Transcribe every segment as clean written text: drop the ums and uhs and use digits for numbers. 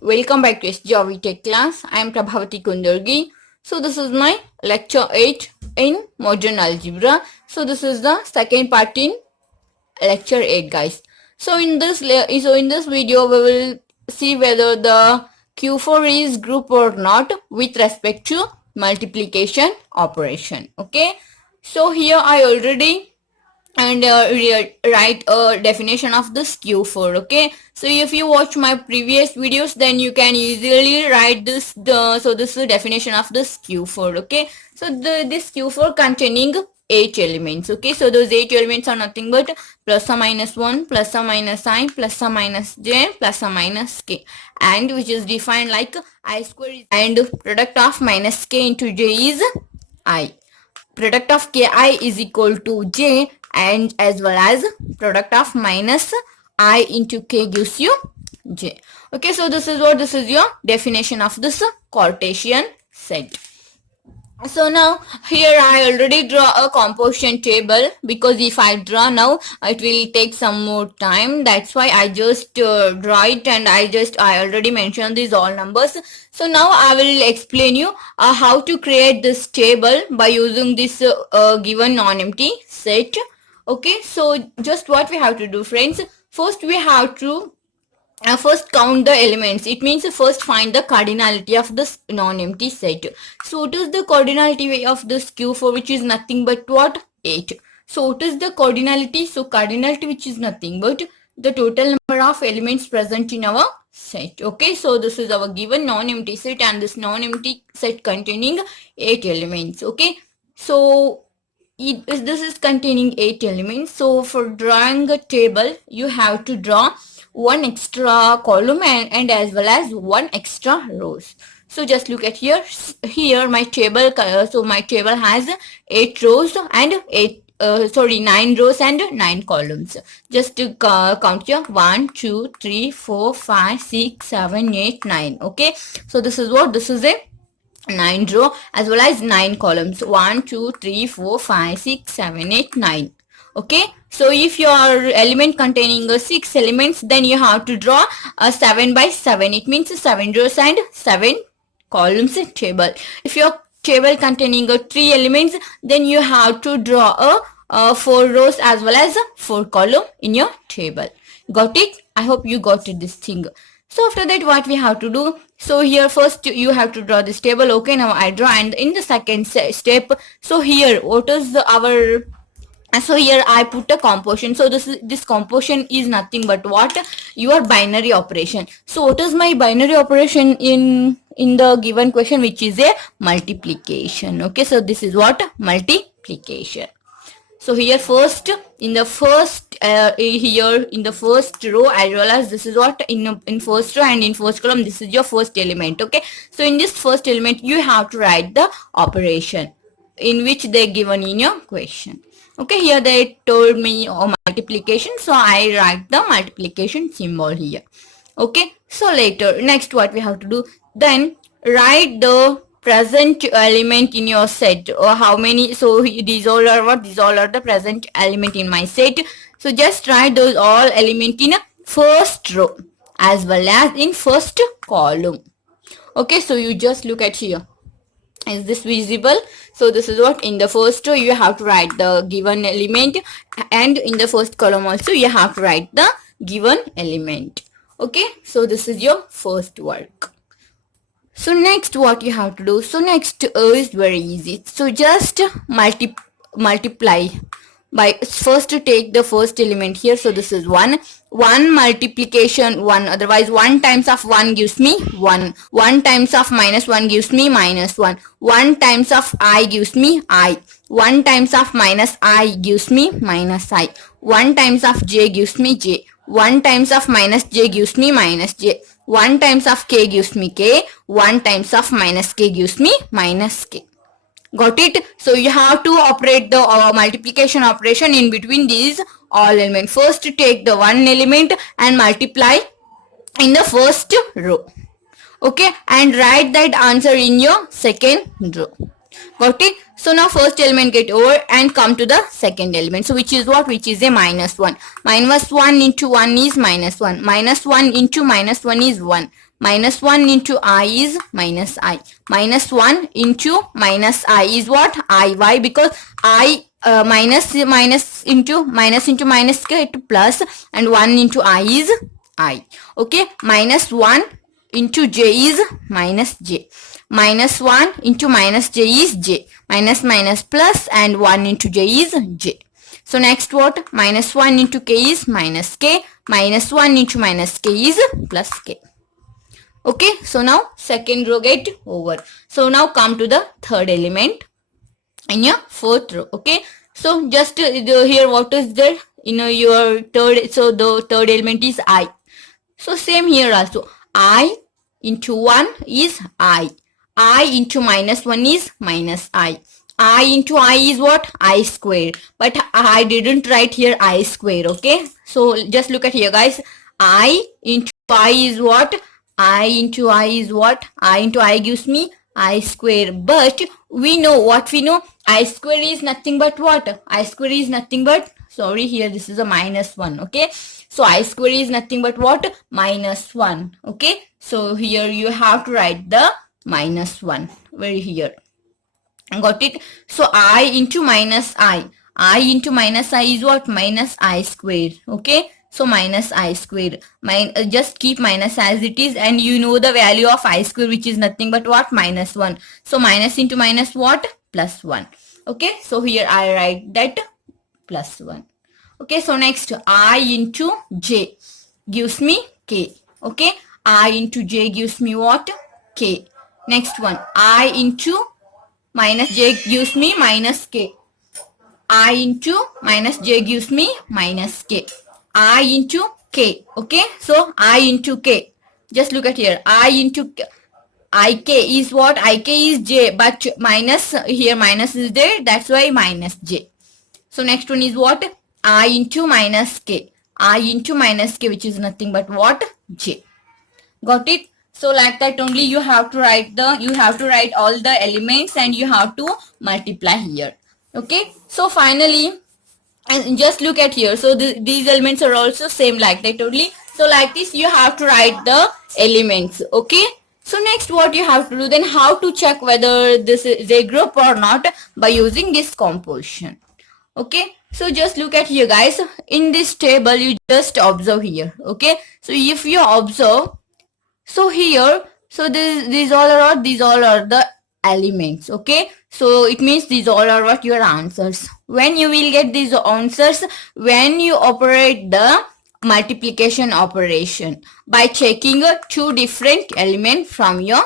Welcome back to SGRV Tech class. I am Prabhavati Kundargi. So this is my lecture 8 in modern algebra. So this is the second part in lecture 8, guys. So in this video we will see whether the Q4 is group or not with respect to multiplication operation. Okay. So here I already and write a definition of this Q4. Okay, so if you watch my previous videos, then you can easily write this so this is the definition of this Q4. Okay, so this Q4 containing 8 elements. Okay, so those 8 elements are nothing but plus or minus 1, plus or minus I, plus or minus j, plus or minus k, and which is defined like I square and product of minus k into j is I. Product of ki is equal to j, and as well as product of minus I into k gives you j. Okay, so this is your definition of this Cartesian set. So now here I already draw a composition table, because if I draw now it will take some more time. That's why I just draw it, and I already mentioned these all numbers. So now I will explain you how to create this table by using this given non-empty set. Okay, so just what we have to do, friends. First we have to first count the elements. It means first find the cardinality of this non-empty set. So what is the cardinality of this Q4, which is nothing but what? 8. So what is the cardinality? So cardinality, which is nothing but the total number of elements present in our set. Okay, so this is our given non-empty set, and this non-empty set containing 8 elements. Okay, so this is containing 8 elements. So for drawing a table, you have to draw one extra column and as well as one extra rows. So just look at here my table. So my table has 8 rows and 9 rows and 9 columns. Just to count here: 1 2 3 4 5 6 7 8 9. Okay, so this is a 9 row as well as 9 columns. 1 2 3 4 5 6 7 8 9. Okay, so if your element containing 6 elements, then you have to draw a 7 by 7. It means 7 rows and 7 columns table. If your table containing 3 elements, then you have to draw a 4 rows as well as 4 column in your table. Got it? I hope you got it, this thing. So after that, what we have to do? So here first you have to draw this table. Okay, now I draw, and in the second step, so here what is our so here I put a composition. So this composition is nothing but what? Your binary operation. So what is my binary operation in the given question, which is a multiplication. Okay, so this is what? Multiplication. So here first in the first row, as well as this is what in first row and in first column, this is your first element. Okay, so in this first element you have to write the operation in which they given in your question. Okay, here they told me multiplication, so I write the multiplication symbol here. Okay, so later, next what we have to do, then write the present element in your set, or how many. So these all are what? These all are the present element in my set. So just write those all element in first row as well as in first column. Okay, so you just look at here. Is this visible? So this is what? In the first row you have to write the given element, and in the first column also you have to write the given element. Okay, so this is your first work. So next what you have to do? So next is very easy. So just multiply by first take the first element here. So this is 1 multiplication 1, otherwise 1 times of 1 gives me 1. 1 times of minus 1 gives me minus 1. 1 times of I gives me I. 1 times of minus I gives me minus I. 1 times of j gives me j. 1 times of minus j gives me minus j. 1 times of k gives me k. 1 times of minus k gives me minus k. Got it? So you have to operate the multiplication operation in between these all elements. First take the one element and multiply in the first row. Okay, and write that answer in your second row. Got it? So now first element get over and come to the second element. So which is what? Which is a minus 1. Minus 1 into 1 is minus 1. Minus 1 into minus 1 is 1. Minus 1 into I is minus I. Minus 1 into minus I is what? I. Why? Because I minus into minus get plus, and 1 into I is I. Okay. Minus 1 into j is minus j. Minus 1 into minus j is j. Minus minus plus, and 1 into j is j. So next what? Minus 1 into k is minus k. Minus 1 into minus k is plus k. Okay, so now second row get over. So now come to the third element in your fourth row. Okay, so just here what is there in your third? So the third element is I. So same here also. I into 1 is I. I into minus 1 is minus I. I into I is what? I square. But I didn't write here I square. Okay, so just look at here guys. I into I is what? I into I is what? I into I gives me I square. But we know what we know. I square is nothing but what? I square is nothing but, sorry, here this is a minus 1. Okay, so I square is nothing but what? Minus 1. Okay, so here you have to write the minus 1 very here. Got it? So I into minus I. I into minus I is what? Minus I square. Okay, so minus I square. Just keep minus as it is, and you know the value of I square, which is nothing but what? Minus 1. So minus into minus what? Plus 1. Okay, so here I write that plus 1. Okay, so next I into j gives me k. Okay, I into j gives me what? K. Next one, I into minus j gives me minus k. I into minus j gives me minus k. I into k. Okay, so I into k. Just look at here. I into k. Ik is what? Ik is j, but minus here minus is there. That's why minus j. So next one is what? I into minus k. I into minus k, which is nothing but what? J. Got it? So like that only you have to write all the elements, and you have to multiply here. Okay, so finally, and just look at here. So these elements are also same like that only. So like this you have to write the elements. Okay, so next what you have to do, then how to check whether this is a group or not, by using this composition. Okay, so just look at here guys. In this table you just observe here. Okay, so if you observe, so here, so these all are the elements. Okay, so it means these all are what? Your answers. When you will get these answers? When you operate the multiplication operation by checking two different elements from your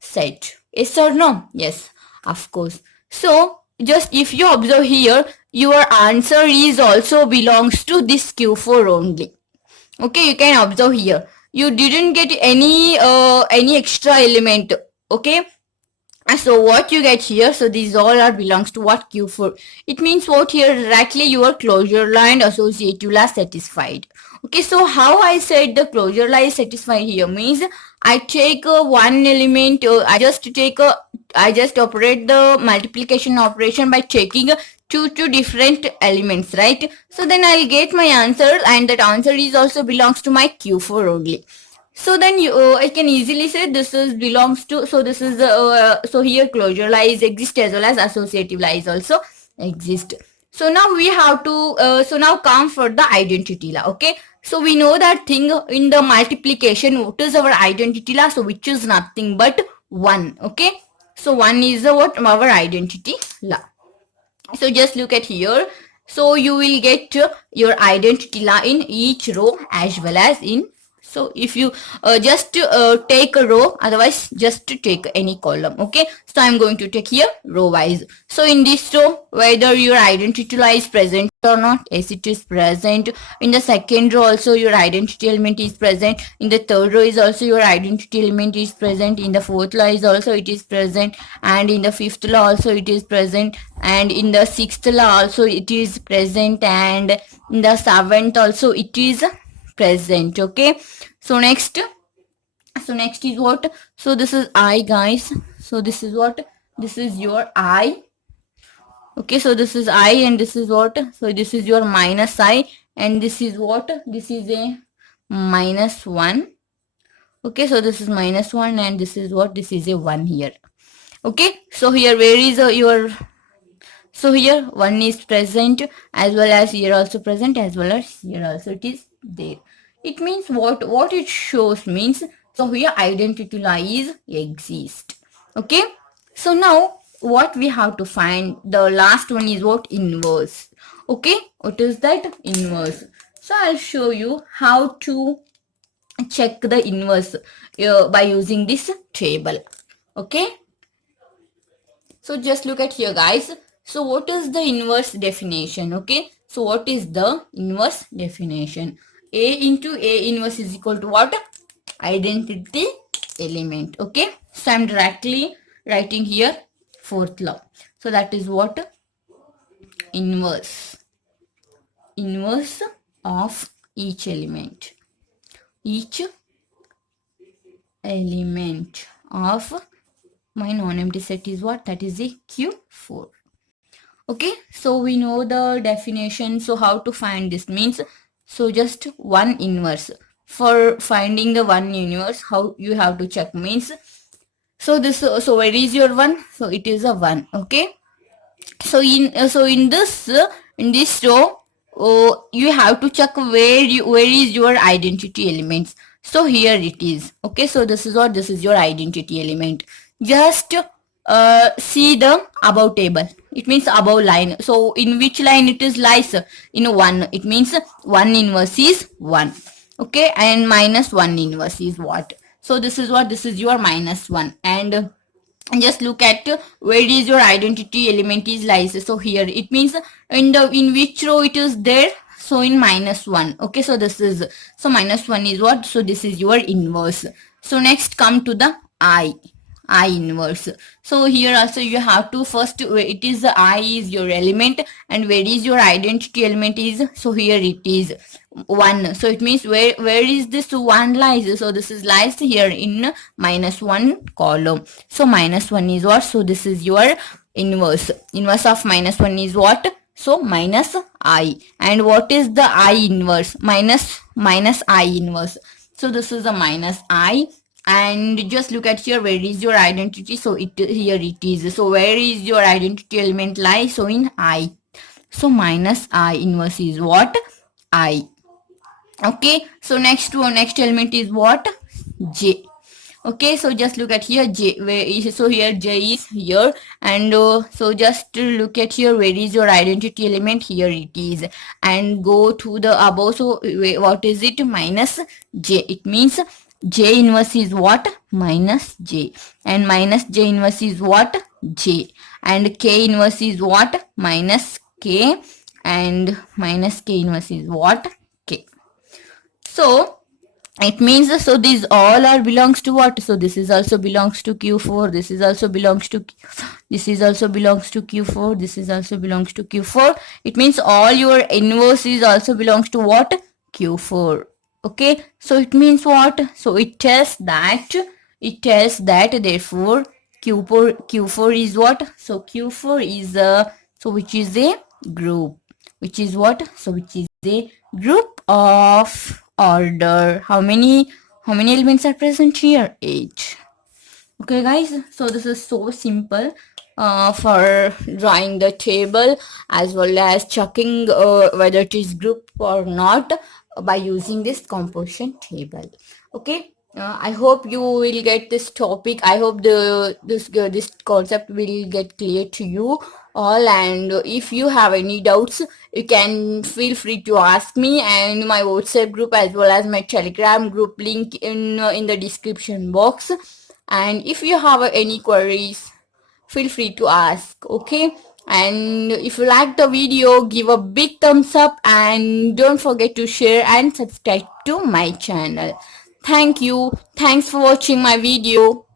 set. Yes or no? Yes, of course. So just if you observe here, your answer is also belongs to this Q4 only. Okay, you can observe here. You didn't get any extra element. Okay, so what you get here, so these all are belongs to what? Q4. It means what here? Directly your closure law and associative law satisfied. Okay, so how I said the closure law is satisfied here means I take one element. I just operate the multiplication operation by checking two different elements, right? So then I'll get my answer, and that answer is also belongs to my Q4 only. So then I can easily say this is belongs to, so this is so here closure lies exist as well as associative lies also exist. So now we have to so now come for the identity law. Okay, so we know that thing in the multiplication, what is our identity law? So which is nothing but 1. Okay, so 1 is what? Our identity law. So just look at here. So you will get your identity law in each row as well as in. So if you just take a row, otherwise just take any column. Okay, so I'm going to take here row wise. So in this row, whether your identity law is present or not, yes, it is present. In the second row also your identity element is present. In the third row is also your identity element is present. In the fourth law is also it is present, and in the fifth law also it is present, and in the sixth law also it is present, and in the seventh also it is present. Okay, so next is what? So this is I, guys. So this is what? This is your I. Okay, so this is I, and this is what? So this is your minus I, and this is what? This is a minus 1. Okay, so this is minus 1 and this is what? This is a 1 here. Okay, so here where is your, so here 1 is present, as well as here also present, as well as here also it is there. It means what it shows means, so here identity lies exist. Okay, so now what we have to find, the last one is what? Inverse. Okay, what is that? Inverse. So I'll show you how to check the inverse by using this table. Okay, so just look at here, guys. So what is the inverse definition? Okay, so what is the inverse definition? A into A inverse is equal to what? Identity element. Okay, so I'm directly writing here fourth law. So that is what? Inverse. Inverse of each element. Each element of my non-empty set is what? That is a Q4. Okay, so we know the definition. So how to find this means, so just one inverse. For finding the one inverse, how you have to check means, so this, so where is your one? So it is a 1. Okay, so in this row, you have to check where is your identity elements. So here it is. Okay, so this is what? This is your identity element. Just see the above table. It means above line. So in which line it is lies? In 1. It means 1 inverse is 1. Okay, and minus 1 inverse is what? So this is what? This is your minus 1. And just look at where is your identity element is lies. So here it means in which row it is there. So in minus 1. Okay, so this is, so minus 1 is what? So this is your inverse. So next come to the I inverse. So here also you have to first, it is the I is your element, and where is your identity element is, so here it is 1. So it means where is this 1 lies? So this is lies here in minus 1 column. So minus 1 is what? So this is your inverse. Inverse of minus 1 is what? So minus I. And what is the I inverse? Minus I inverse. So this is a minus I. And just look at here, where is your identity? So it here it is. So where is your identity element lie? So in I. So minus I inverse is what? I. Okay, so next element is what? J. Okay, so just look at here J, where is, so here J is here, and so just look at here, where is your identity element? Here it is, and go to the above. So what is it? Minus J. It means J inverse is what? Minus J. And minus J inverse is what? J. And K inverse is what? Minus K. And minus K inverse is what? K. So it means, so these all are belongs to what? So this is also belongs to Q4. This is also belongs to, this is also belongs to Q4. This is also belongs to Q4. It means all your inverses also belongs to what? Q4. Okay, so it means what? So it tells that therefore Q4 is what? So Q4 is so which is a group, which is what? So which is a group of order. How many elements are present here? 8. Okay guys, so this is so simple for drawing the table, as well as checking whether it is group or not by using this composition table. Okay, I hope you will get this topic. I hope this concept will get clear to you all, and if you have any doubts, you can feel free to ask me, and my WhatsApp group as well as my Telegram group link in the description box. And if you have any queries, feel free to ask. Okay, and if you like the video, give a big thumbs up, and don't forget to share and subscribe to my channel. Thank you. Thanks for watching my video.